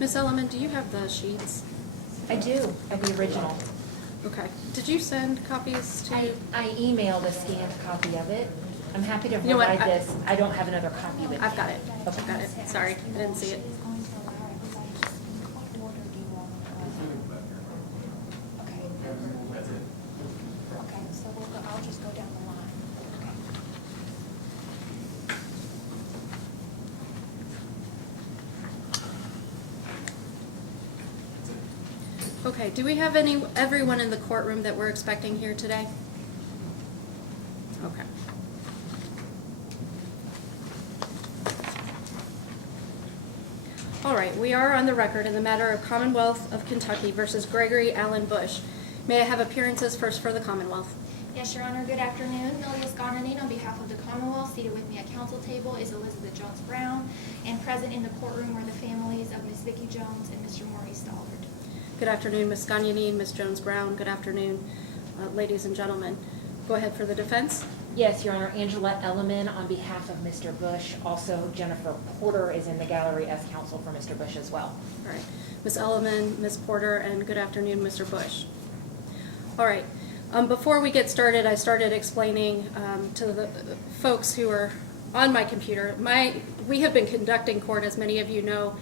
Miss Elliman, do you have the sheets? I do, of the original. Okay. Did you send copies to? I emailed a scanned copy of it. I'm happy to You know what, provide this. I don't have another copy with me. I've got it. I've got it. Sorry, I didn't see it. Okay, so I'll just go down the line. Okay, do we have everyone in the courtroom that we're expecting here today? Okay. All right, we are on the record in the matter of Commonwealth of Kentucky versus Gregory Allen Bush. May I have appearances first for the Commonwealth? Yes, Your Honor. Good afternoon. Millie Sconanin on behalf of the Commonwealth. Seated with me at council table is Elizabeth Jones Brown, and present in the courtroom are the families of Ms. Vickie Jones and Mr. Maurice Stallard. Good afternoon, Ms. Scanyanine, Ms. Jones-Brown. Good afternoon, ladies and gentlemen. Go ahead for the defense. Yes, Your Honor. Angela Elliman on behalf of Mr. Bush. Also, Jennifer Porter is in the gallery as counsel for Mr. Bush as well. All right. Ms. Elliman, Ms. Porter, and good afternoon, Mr. Bush. All right. Before we get started, I started explaining to the folks who are on my computer. We have been conducting court, as many of you know,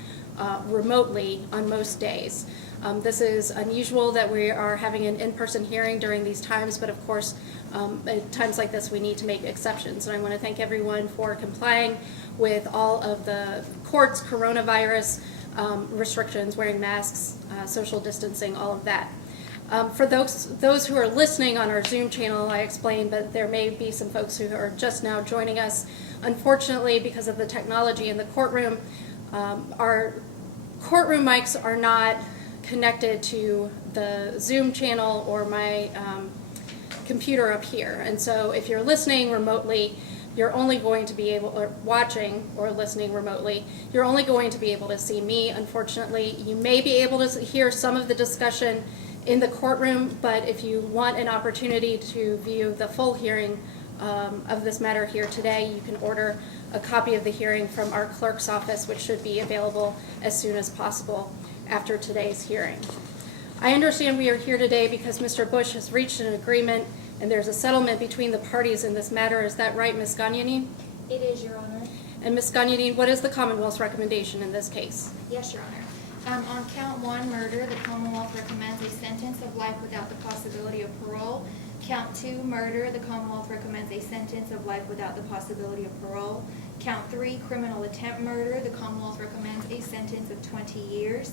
remotely on most days. This is unusual that we are having an in-person hearing during these times, but of course, at times like this, we need to make exceptions. And I want to thank everyone for complying with all of the court's coronavirus restrictions, wearing masks, social distancing, all of that. For those who are listening on our Zoom channel, I explained that there may be some folks who are just now joining us. Unfortunately, because of the technology in the courtroom, our courtroom mics are not connected to the Zoom channel or my computer up here. And so if you're listening remotely, you're only going to be able, or watching or listening remotely, you're only going to be able to see me, unfortunately. You may be able to hear some of the discussion in the courtroom, but if you want an opportunity to view the full hearing of this matter here today, you can order a copy of the hearing from our clerk's office, which should be available as soon as possible after today's hearing. I understand we are here today because Mr. Bush has reached an agreement and there's a settlement between the parties in this matter. Is that right, Ms. Scanyanine? It is, Your Honor. And Ms. Scanyanine, what is the Commonwealth's recommendation in this case? Yes, Your Honor. On count 1, murder, the Commonwealth recommends a sentence of life without the possibility of parole. Count 2, murder, the Commonwealth recommends a sentence of life without the possibility of parole. Count 3, criminal attempt murder, the Commonwealth recommends a sentence of 20 years.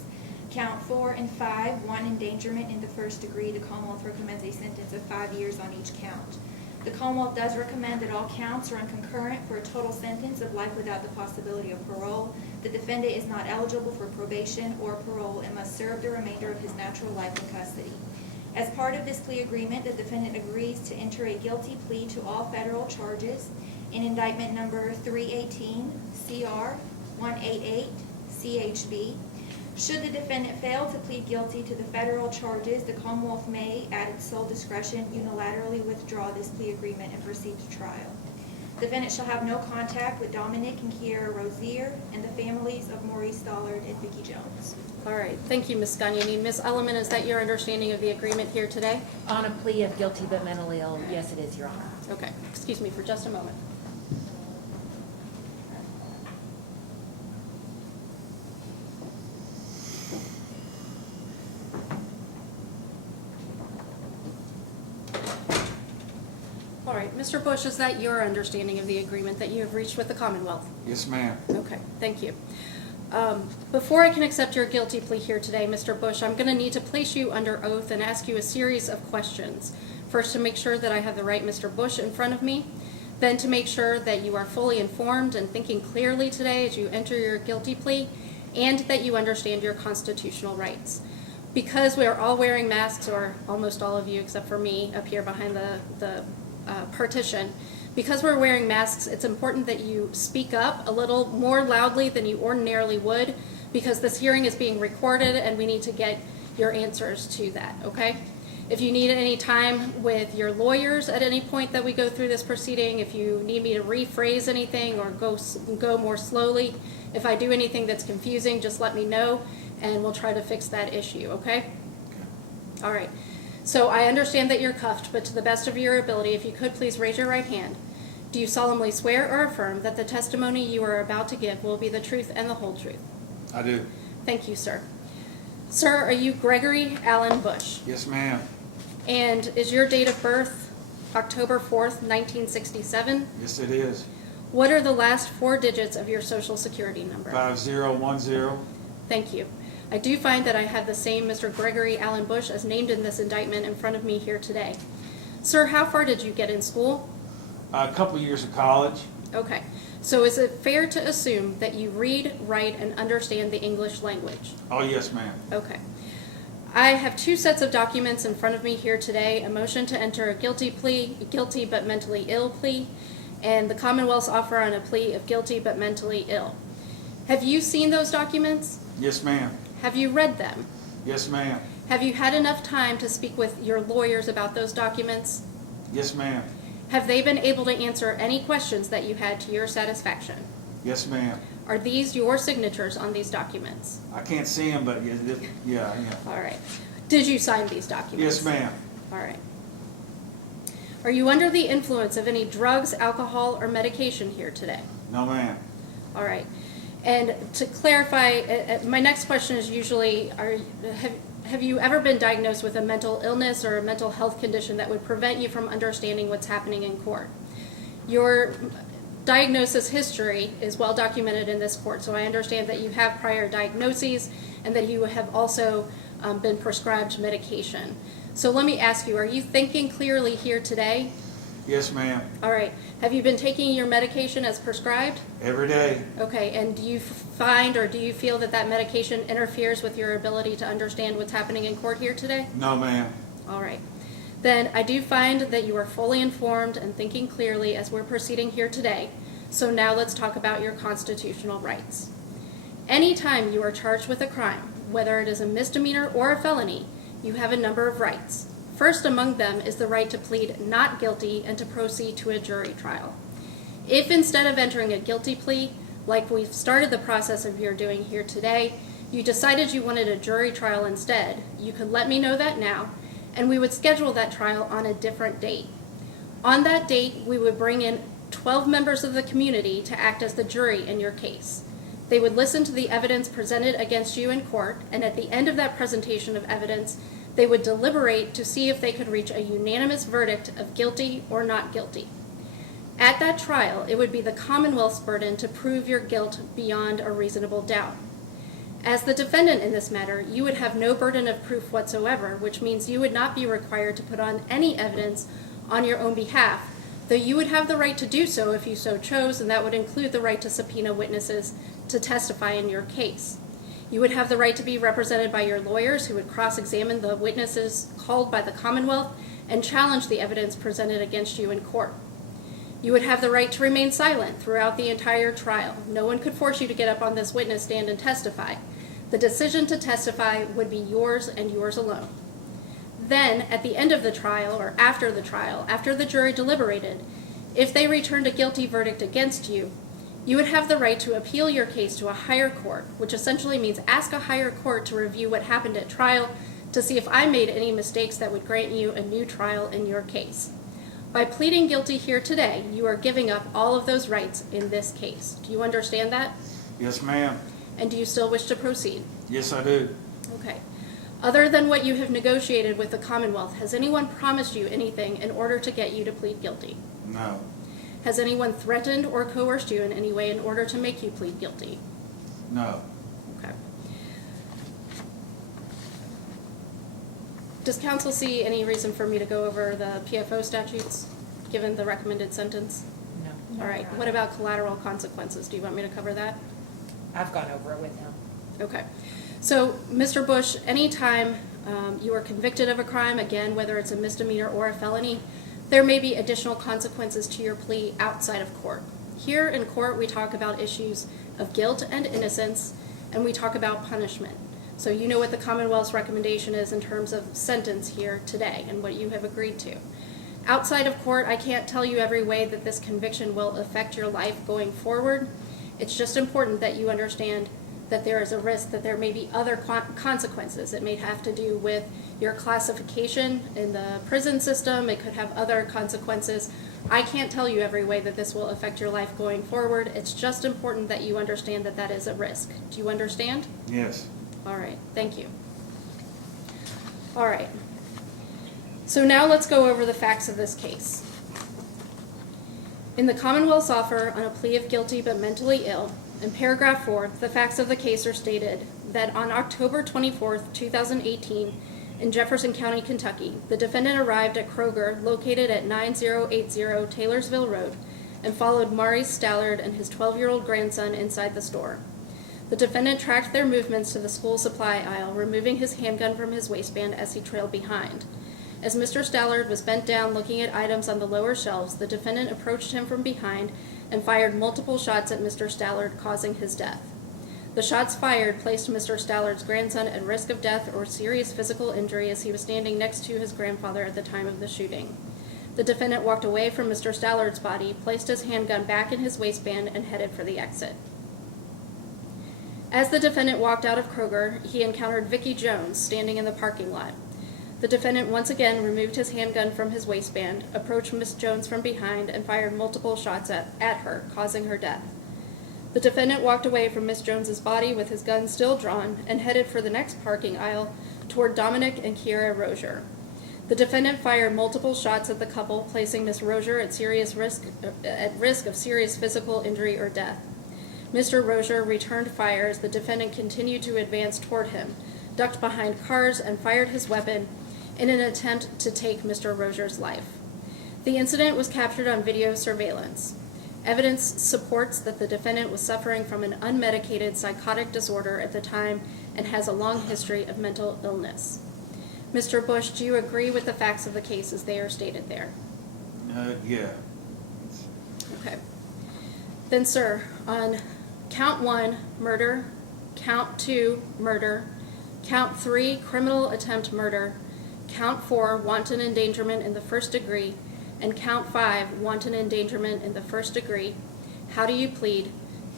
Count 4 and 5, wanton endangerment in the first degree, the Commonwealth recommends a sentence of 5 years on each count. The Commonwealth does recommend that all counts run concurrent for a total sentence of life without the possibility of parole. The defendant is not eligible for probation or parole and must serve the remainder of his natural life in custody. As part of this plea agreement, the defendant agrees to enter a guilty plea to all federal charges in indictment number 318 CR 188 CHB. Should the defendant fail to plead guilty to the federal charges, the Commonwealth may, at its sole discretion, unilaterally withdraw this plea agreement and proceed to trial. The defendant shall have no contact with Dominic and Kiera Rozier and the families of Maurice Stallard and Vickie Jones. All right, thank you, Ms. Scanyanine. Ms. Elliman, is that your understanding of the agreement here today? On a plea of guilty but mentally ill, yes, it is, Your Honor. Okay, excuse me for just a moment. All right, Mr. Bush, is that your understanding of the agreement that you have reached with the Commonwealth? Yes, ma'am. Okay, thank you. Before I can accept your guilty plea here today, Mr. Bush, I'm going to need to place you under oath and ask you a series of questions. First, to make sure that I have the right Mr. Bush in front of me. Then to make sure that you are fully informed and thinking clearly today as you enter your guilty plea, and that you understand your constitutional rights. Because we are all wearing masks, or almost all of you except for me up here behind the partition, because we're wearing masks, it's important that you speak up a little more loudly than you ordinarily would, because this hearing is being recorded and we need to get your answers to that, okay? If you need any time with your lawyers at any point that we go through this proceeding, if you need me to rephrase anything or go more slowly, if I do anything that's confusing, just let me know. and we'll try to fix that issue, okay? All right. So I understand that you're cuffed, but to the best of your ability, if you could please raise your right hand. Do you solemnly swear or affirm that the testimony you are about to give will be the truth and the whole truth? I do. Thank you, sir. Sir, are you Gregory Allen Bush? Yes, ma'am. And is your date of birth October 4th, 1967? Yes, it is. What are the last 4 digits of your social security number? 5010. Thank you. I do find that I have the same Mr. Gregory Allen Bush as named in this indictment in front of me here today. Sir, how far did you get in school? A couple years of college. Okay. So is it fair to assume that you read, write, and understand the English language? Oh, yes, ma'am. Okay. I have 2 sets of documents in front of me here today, a motion to enter a guilty plea, a guilty but mentally ill plea, and the Commonwealth's offer on a plea of guilty but mentally ill. Have you seen those documents? Yes, ma'am. Have you read them? Yes, ma'am. Have you had enough time to speak with your lawyers about those documents? Yes, ma'am. Have they been able to answer any questions that you had to your satisfaction? Yes, ma'am. Are these your signatures on these documents? I can't see him, but yeah. All right. Did you sign these documents? Yes, ma'am. All right. Are you under the influence of any drugs, alcohol, or medication here today? No, ma'am. All right. And to clarify, my next question is usually, have you ever been diagnosed with a mental illness or a mental health condition that would prevent you from understanding what's happening in court? Your diagnosis history is well documented in this court, so I understand that you have prior diagnoses and that you have also been prescribed medication. So let me ask you, are you thinking clearly here today? Yes, ma'am. All right. Have you been taking your medication as prescribed? Every day. Okay, and do you find or do you feel that that medication interferes with your ability to understand what's happening in court here today? No, ma'am. All right. Then I do find that you are fully informed and thinking clearly as we're proceeding here today. So now let's talk about your constitutional rights. Anytime you are charged with a crime, whether it is a misdemeanor or a felony, you have a number of rights. First among them is the right to plead not guilty and to proceed to a jury trial. If instead of entering a guilty plea, like we've started the process of your doing here today, you decided you wanted a jury trial instead, you could let me know that now, and we would schedule that trial on a different date. On that date, we would bring in 12 members of the community to act as the jury in your case. They would listen to the evidence presented against you in court, and at the end of that presentation of evidence, they would deliberate to see if they could reach a unanimous verdict of guilty or not guilty. At that trial, it would be the Commonwealth's burden to prove your guilt beyond a reasonable doubt. As the defendant in this matter, you would have no burden of proof whatsoever, which means you would not be required to put on any evidence on your own behalf, though you would have the right to do so if you so chose, and that would include the right to subpoena witnesses to testify in your case. You would have the right to be represented by your lawyers who would cross-examine the witnesses called by the Commonwealth and challenge the evidence presented against you in court. You would have the right to remain silent throughout the entire trial. No one could force you to get up on this witness stand and testify. The decision to testify would be yours and yours alone. Then, at the end of the trial, or after the trial, after the jury deliberated, if they returned a guilty verdict against you, you would have the right to appeal your case to a higher court, which essentially means ask a higher court to review what happened at trial to see if I made any mistakes that would grant you a new trial in your case. By pleading guilty here today, you are giving up all of those rights in this case. Do you understand that? Yes, ma'am. And do you still wish to proceed? Yes, I do. Okay. Other than what you have negotiated with the Commonwealth, has anyone promised you anything in order to get you to plead guilty? No. Has anyone threatened or coerced you in any way in order to make you plead guilty? No. Okay. Does counsel see any reason for me to go over the PFO statutes, given the recommended sentence? No. All right. What about collateral consequences? Do you want me to cover that? I've gone over it with him. Okay. So, Mr. Bush, anytime you are convicted of a crime, again, whether it's a misdemeanor or a felony, there may be additional consequences to your plea outside of court. Here in court, we talk about issues of guilt and innocence, and we talk about punishment. So you know what the Commonwealth's recommendation is in terms of sentence here today and what you have agreed to. Outside of court, I can't tell you every way that this conviction will affect your life going forward. It's just important that you understand that there is a risk that there may be other consequences. It may have to do with your classification in the prison system. It could have other consequences. I can't tell you every way that this will affect your life going forward. It's just important that you understand that that is a risk. Do you understand? Yes. All right, thank you. All right. So now let's go over the facts of this case. In the Commonwealth's offer on a plea of guilty but mentally ill, in paragraph 4, the facts of the case are stated that on October 24th, 2018, in Jefferson County, Kentucky, the defendant arrived at Kroger located at 9080 Taylorsville Road and followed Maurice Stallard and his 12-year-old grandson inside the store. The defendant tracked their movements to the school supply aisle, removing his handgun from his waistband as he trailed behind. As Mr. Stallard was bent down looking at items on the lower shelves, the defendant approached him from behind and fired multiple shots at Mr. Stallard, causing his death. The shots fired placed Mr. Stallard's grandson at risk of death or serious physical injury as he was standing next to his grandfather at the time of the shooting. The defendant walked away from Mr. Stallard's body, placed his handgun back in his waistband, and headed for the exit. As the defendant walked out of Kroger, he encountered Vickie Jones standing in the parking lot. The defendant once again removed his handgun from his waistband, approached Miss Jones from behind, and fired multiple shots at her, causing her death. The defendant walked away from Miss Jones's body with his gun still drawn and headed for the next parking aisle toward Dominic and Kiera Rozier. The defendant fired multiple shots at the couple, placing Miss Rozier at risk of serious physical injury or death. Mr. Rozier returned fire as the defendant continued to advance toward him, ducked behind cars, and fired his weapon in an attempt to take Mr. Rozier's life. The incident was captured on video surveillance. Evidence supports that the defendant was suffering from an unmedicated psychotic disorder at the time and has a long history of mental illness. Mr. Bush, do you agree with the facts of the case as they are stated there? Yeah. Okay. Then, sir, on count 1, murder, count 2, murder, count 3, criminal attempt murder, count 4, wanton endangerment in the first degree, and count 5, wanton endangerment in the first degree, how do you plead,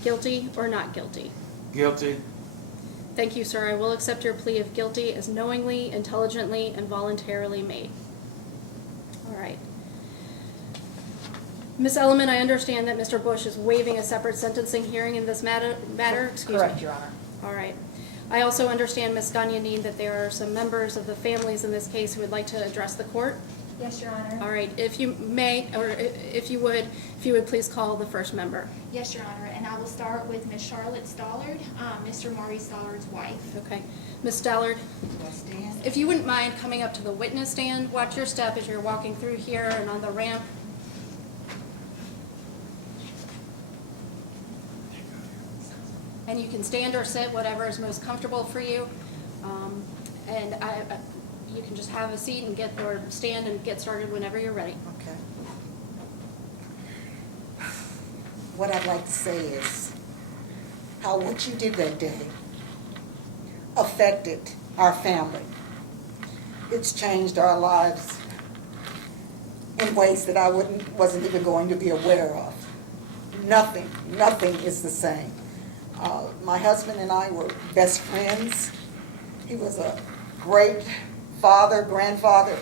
guilty or not guilty? Guilty. Thank you, sir. I will accept your plea of guilty as knowingly, intelligently, and voluntarily made. All right. Ms. Elliman, I understand that Mr. Bush is waiving a separate sentencing hearing in this matter. Excuse Correct, me. Your Honor. All right. I also understand, Ms. Ganyanin, that there are some members of the families in this case who would like to address the court. Yes, Your Honor. All right. If you may, or if you would please call the first member. Yes, Your Honor, and I will start with Ms. Charlotte Stallard, Mr. Maurice Stallard's wife. Okay. Ms. Stallard, Yes, Dan. if you wouldn't mind coming up to the witness stand, watch your step as you're walking through here and on the ramp. And you can stand or sit, whatever is most comfortable for you. And you can just have a seat and or stand and get started whenever you're ready. Okay. What I'd like to say is how what you did that day affected our family. It's changed our lives in ways that I wasn't even going to be aware of. Nothing is the same. My husband and I were best friends. He was a great father, grandfather.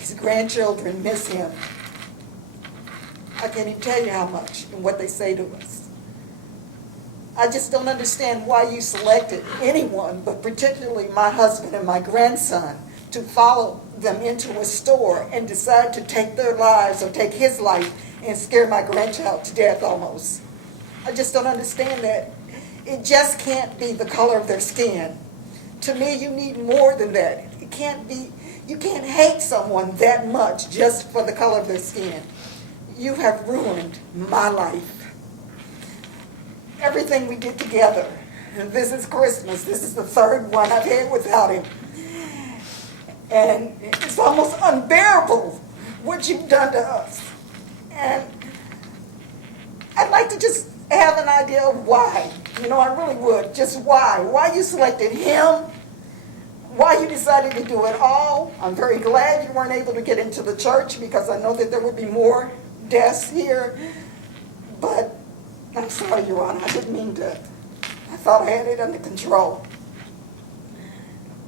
His grandchildren miss him. I can't even tell you how much and what they say to us. I just don't understand why you selected anyone, but particularly my husband and my grandson, to follow them into a store and decide to take their lives or take his life and scare my grandchild to death almost. I just don't understand that. It just can't be the color of their skin. To me, you need more than that. It can't be, you can't hate someone that much just for the color of their skin. You have ruined my life. Everything we did together, and this is Christmas, this is the third one I've had without him. And it's almost unbearable what you've done to us. And I'd like to just have an idea of why. You know, I really would. Just why. Why you selected him. Why you decided to do it all. I'm very glad you weren't able to get into the church because I know that there would be more deaths here. But I'm sorry, Your Honor. I didn't mean to I thought I had it under control.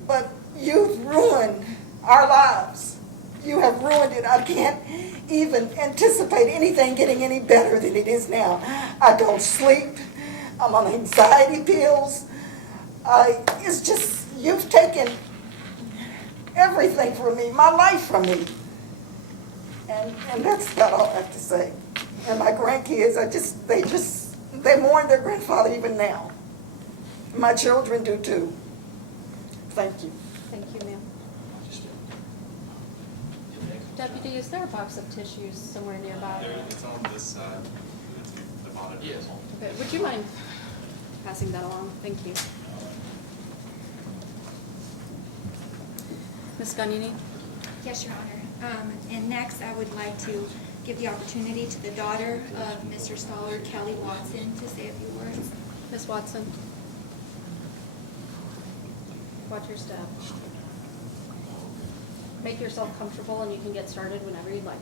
But you've ruined our lives. You have ruined it. I can't even anticipate anything getting any better than it is now. I don't sleep. I'm on anxiety pills. It's just, you've taken everything from me, my life from me. And that's about all I have to say. And my grandkids, they mourn their grandfather even now. My children do too. Thank you. Thank you, ma'am. Deputy, is there a box of tissues somewhere nearby? It's on this side. It's the bottom. Yes. Okay, would you mind passing that along? Thank you. Ms. Gagnini? Yes, Your Honor. And next, I would like to give the opportunity to the daughter of Mr. Stallard, Kellie Watson, to say a few words. Ms. Watson? Watch your step. Make yourself comfortable and you can get started whenever you'd like.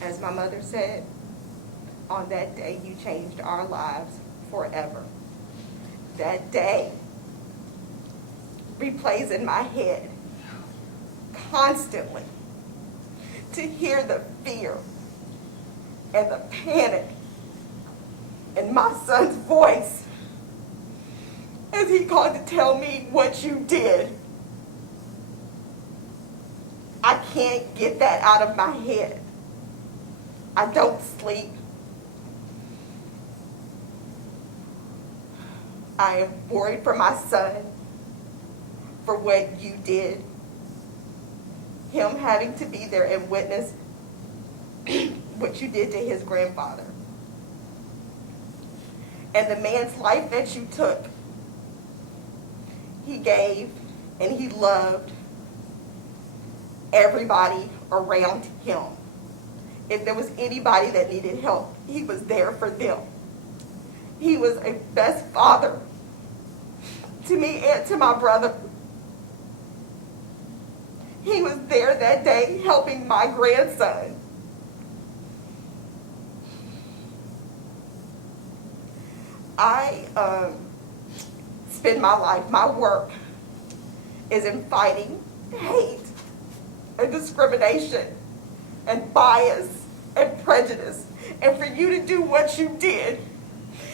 As my mother said, on that day you changed our lives forever. That day replays in my head constantly to hear the fear and the panic in my son's voice as he called to tell me what you did. I can't get that out of my head. I don't sleep. I am worried for my son, for what you did. Him having to be there and witness what you did to his grandfather. And the man's life that you took, he gave and he loved everybody around him. If there was anybody that needed help, he was there for them. He was a best father to me and to my brother. He was there that day helping my grandson. I spend my life, my work is in fighting hate and discrimination and bias and prejudice. And for you to do what you did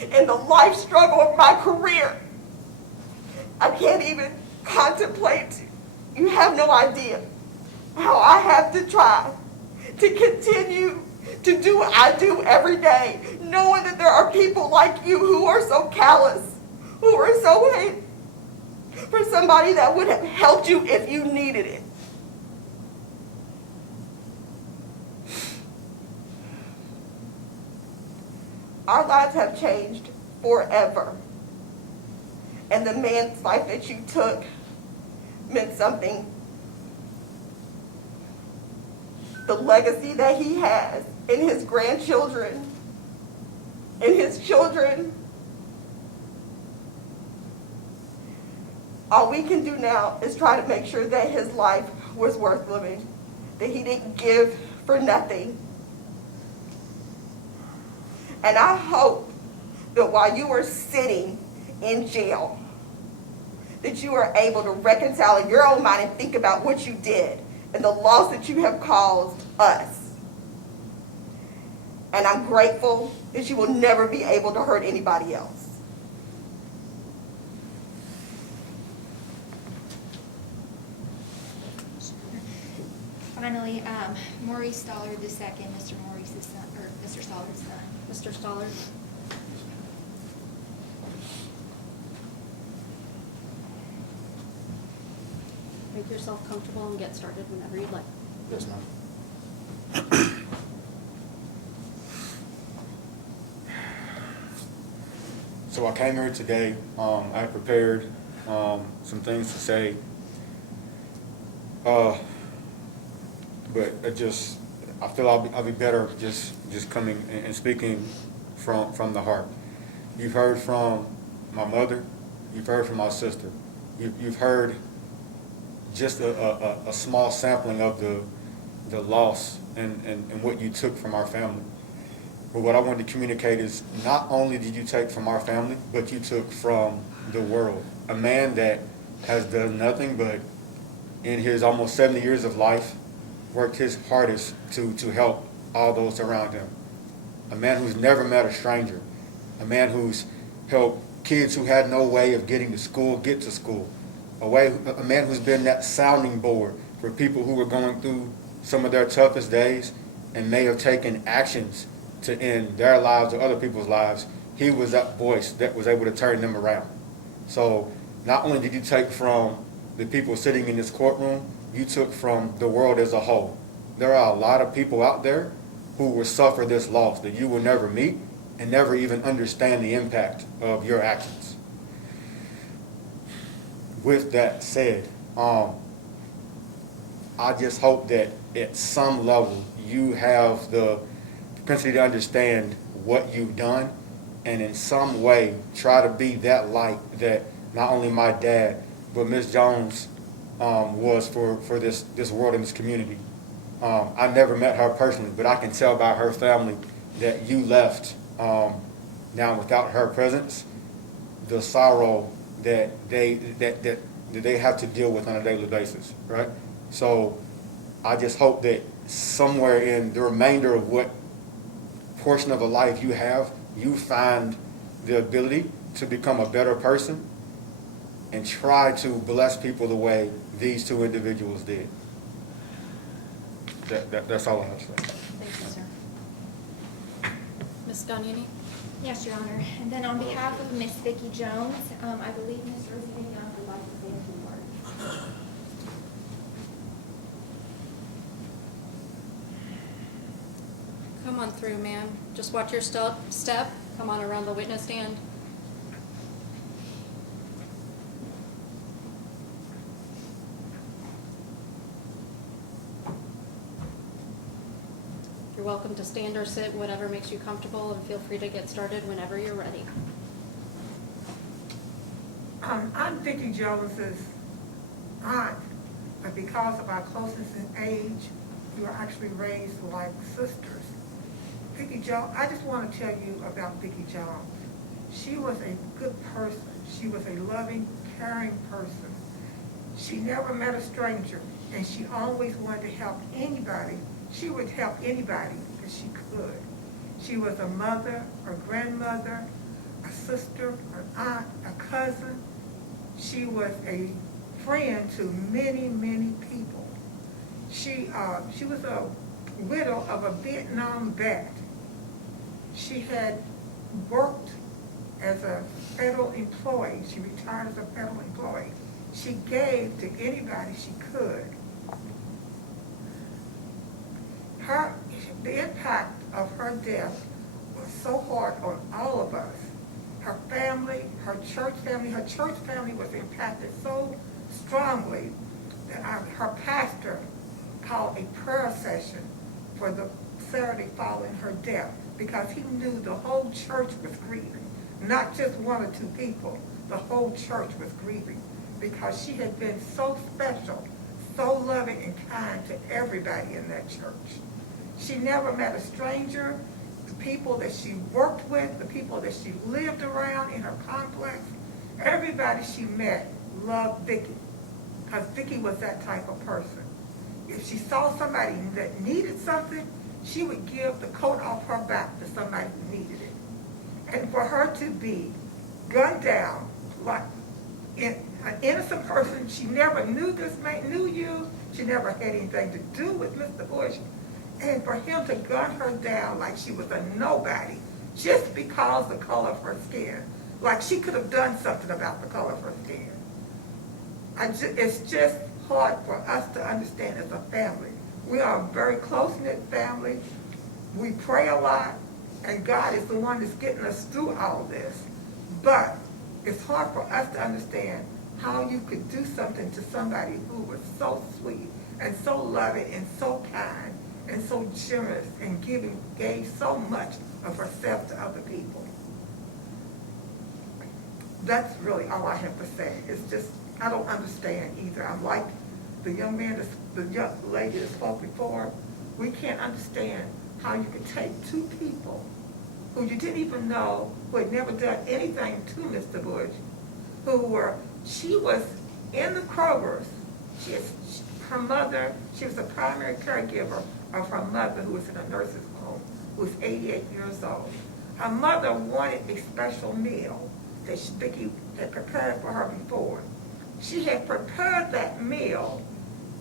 in the life struggle of my career, I can't even contemplate. You have no idea how I have to try to continue to do what I do every day, knowing that there are people like you who are so callous, who are so hate for somebody that would have helped you if you needed it. Our lives have changed forever. And the man's life that you took meant something. The legacy that he has in his grandchildren, in his children. All we can do now is try to make sure that his life was worth living, that he didn't give for nothing. And I hope that while you were sitting in jail, that you are able to reconcile in your own mind and think about what you did and the loss that you have caused us. And I'm grateful that you will never be able to hurt anybody else. Finally, Maurice Stallard II, Mr. Maurice's son, or Mr. Stallard's son. Mr. Stallard? Make yourself comfortable and get started whenever you'd like. Yes, ma'am. So I came here today. I prepared some things to say, but I feel I'll be better just coming and speaking from the heart. You've heard from my mother. You've heard from my sister. You've heard just a small sampling of the loss and what you took from our family. But what I wanted to communicate is not only did you take from our family, but you took from the world. A man that has done nothing but, in his almost 70 years of life, worked his hardest to help all those around him. A man who's never met a stranger. A man who's helped kids who had no way of getting to school get to school. A man who's been that sounding board for people who were going through some of their toughest days and may have taken actions to end their lives or other people's lives. He was that voice that was able to turn them around. So not only did you take from the people sitting in this courtroom, you took from the world as a whole. There are a lot of people out there who will suffer this loss that you will never meet and never even understand the impact of your actions. With that said, I just hope that at some level you have the propensity to understand what you've done and in some way try to be that light that not only my dad but Ms. Jones was for this world and this community. I never met her personally, but I can tell by her family that you left now without her presence, the sorrow that they have to deal with on a daily basis, right? So I just hope that somewhere in the remainder of what portion of a life you have, you find the ability to become a better person and try to bless people the way these two individuals did. That's all I have to say. Thank you, sir. Ms. Doniani? Yes, Your Honor. And then on behalf of Miss Vickie Jones, I believe Ms. Rosie Young would like to say a few words. Come on through, ma'am. Just watch your step. Come on around the witness stand. You're welcome to stand or sit, whatever makes you comfortable, and feel free to get started whenever you're ready. I'm Vickie Jones's aunt, but because of our closeness in age, we were actually raised like sisters. Vickie Jones, I just want to tell you about Vickie Jones. She was a good person. She was a loving, caring person. She never met a stranger, and she always wanted to help anybody. She would help anybody that she could. She was a mother, a grandmother, a sister, an aunt, a cousin. She was a friend to many, many people. She was a widow of a Vietnam vet. She had worked as a federal employee. She retired as a federal employee. She gave to anybody she could. The impact of her death was so hard on all of us. Her family, her church family was impacted so strongly that her pastor called a prayer session for the Saturday following her death because he knew the whole church was grieving, not just one or two people. The whole church was grieving because she had been so special, so loving and kind to everybody in that church. She never met a stranger. The people that she worked with, the people that she lived around in her complex, everybody she met loved Vickie because Vickie was that type of person. If she saw somebody that needed something, she would give the coat off her back to somebody who needed it. And for her to be gunned down like an innocent person, she never knew this man, knew you, she never had anything to do with Mr. Bush. And for him to gun her down like she was a nobody, just because the color of her skin, like she could have done something about the color of her skin. It's just hard for us to understand as a family. We are a very close-knit family. We pray a lot, and God is the one that's getting us through all this. But it's hard for us to understand how you could do something to somebody who was so sweet and so loving and so kind and so generous and gave so much of herself to other people. That's really all I have to say. It's just, I don't understand either. I'm like the young man, the young lady that spoke before, we can't understand how you could take two people who you didn't even know, who had never done anything to Mr. Bush, she was in the Krogers. Her mother, she was the primary caregiver of her mother, who was in a nurse's home, who was 88 years old. Her mother wanted a special meal that Vickie had prepared for her before. She had prepared that meal,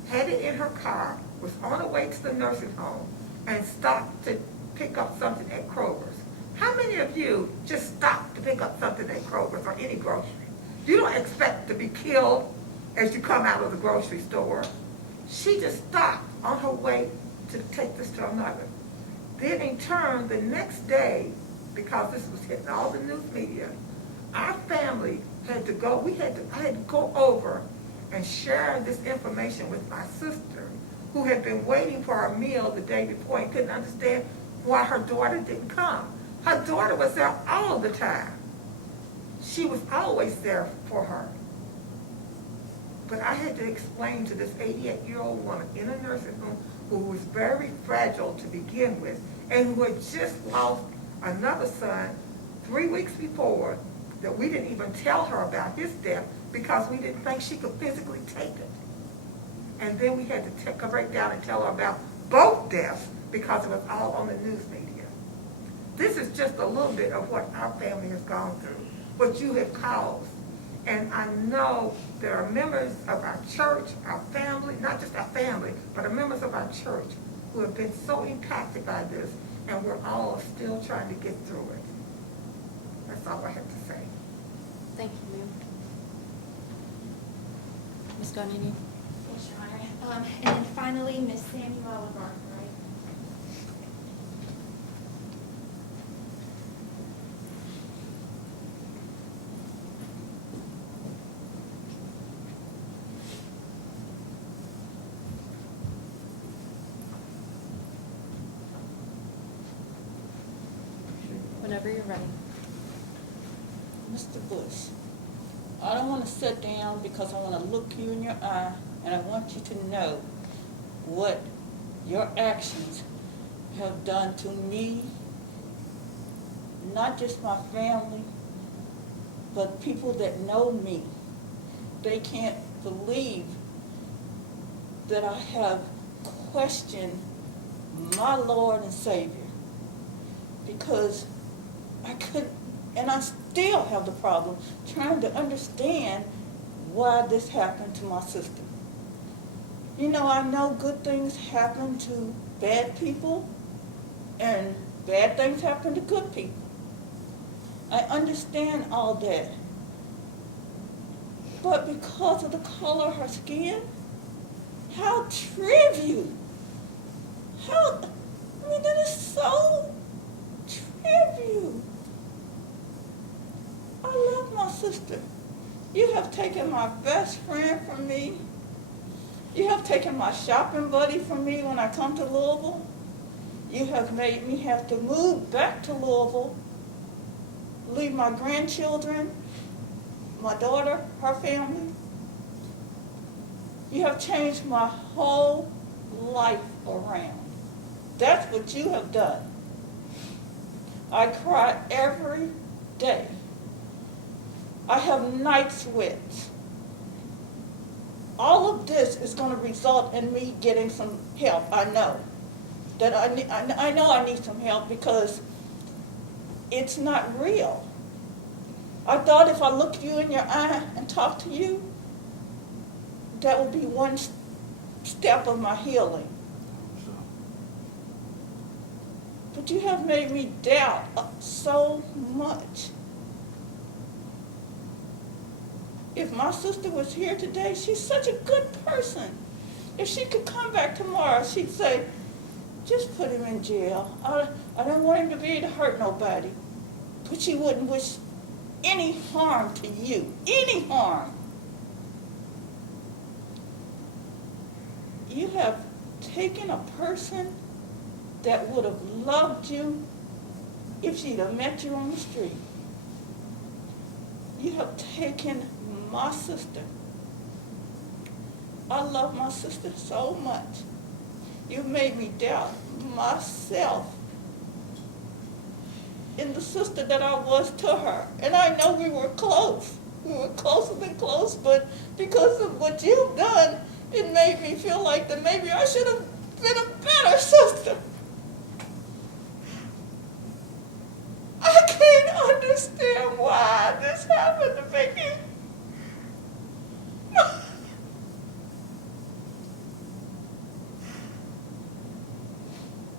had it in her car, was on her way to the nursing home, and stopped to pick up something at Kroger's. How many of you just stopped to pick up something at Kroger's or any grocery? You don't expect to be killed as you come out of the grocery store. She just stopped on her way to take this to her mother. Then in turn, the next day, because this was hitting all the news media, our family had to go, I had to go over and share this information with my sister, who had been waiting for our meal the day before and couldn't understand why her daughter didn't come. Her daughter was there all the time. She was always there for her. But I had to explain to this 88-year-old woman in a nursing home who was very fragile to begin with and who had just lost another son 3 weeks before, that we didn't even tell her about his death because we didn't think she could physically take it. And then we had to take her break down and tell her about both deaths because it was all on the news media. This is just a little bit of what our family has gone through, what you have caused. And I know there are members of our church, our family, not just our family, but are members of our church who have been so impacted by this, and we're all still trying to get through it. That's all I have to say. Thank you, ma'am. Ms. Donini? Yes, Your Honor. And then finally, Ms. Samuel Lagarde, right? Whenever you're ready. Mr. Bush, I don't want to sit down because I want to look you in your eye, and I want you to know what your actions have done to me, not just my family, but people that know me. They can't believe that I have questioned my Lord and Savior, because I couldn't, and I still have the problem trying to understand why this happened to my sister. You know, I know good things happen to bad people, and bad things happen to good people. I understand all that. But because of the color of her skin, how trivial. That is so trivial. I love my sister. You have taken my best friend from me. You have taken my shopping buddy from me when I come to Louisville. You have made me have to move back to Louisville, leave my grandchildren, my daughter, her family. You have changed my whole life around. That's what you have done. I cry every day. I have night sweats. All of this is going to result in me getting some help. I know that I know I need some help because it's not real. I thought if I looked you in your eye and talked to you, that would be one step of my healing. But you have made me doubt so much. If my sister was here today, she's such a good person. If she could come back tomorrow, she'd say, just put him in jail. I don't want him to be able to hurt nobody. But she wouldn't wish any harm to you, any harm. You have taken a person that would have loved you if she'd have met you on the street. You have taken my sister I love my sister so much. You made me doubt myself in the sister that I was to her. And I know we were close. We were closer than close, but because of what you've done, it made me feel like that maybe I should have been a better sister. I can't understand why this happened to Vickie.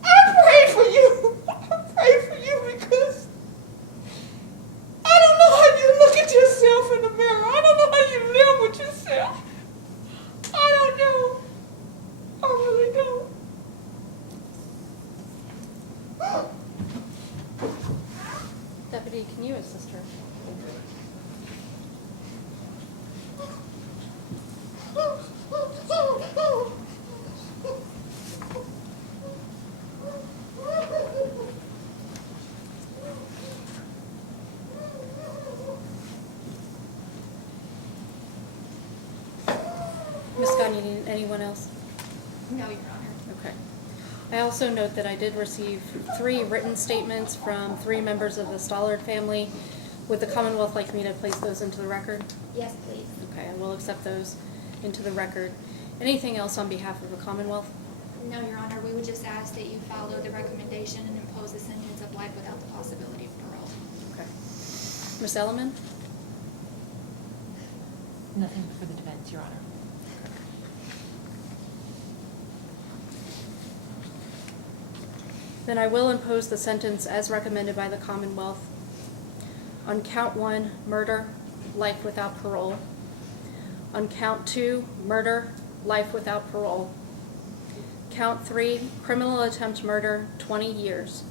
I pray for you. I pray for you because I don't know how you look at yourself in the mirror. I don't know how you live with yourself. I don't know. I really don't. Deputy, can you assist her? Ms. Scott, you need anyone else? No, Your Honor. Okay. I also note that I did receive 3 written statements from 3 members of the Stallard family. Would the Commonwealth like me to place those into the record? Yes, please. Okay, I will accept those into the record. Anything else on behalf of the Commonwealth? No, Your Honor, we would just ask that you follow the recommendation and impose a sentence of life without the possibility of parole. Okay. Ms. Elliman? Nothing for the defense, Your Honor. Then I will impose the sentence as recommended by the Commonwealth. On count 1, murder, life without parole. On count 2, murder, life without parole. Count 3, criminal attempt murder, 20 years.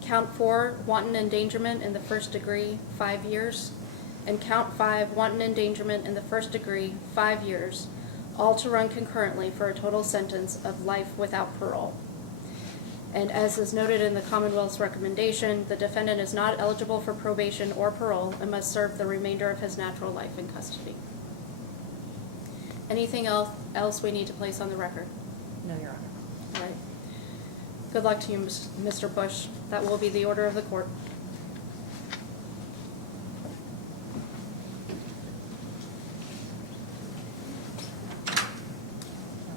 Count 4, wanton endangerment in the first degree, 5 years. And count 5, wanton endangerment in the first degree, 5 years, all to run concurrently for a total sentence of life without parole. And as is noted in the Commonwealth's recommendation, the defendant is not eligible for probation or parole and must serve the remainder of his natural life in custody. Anything else we need to place on the record? No, Your Honor. All right. Good luck to you, Mr. Bush. That will be the order of the court.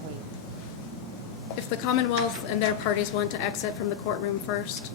Wait. If the Commonwealth and their parties want to exit from the courtroom first.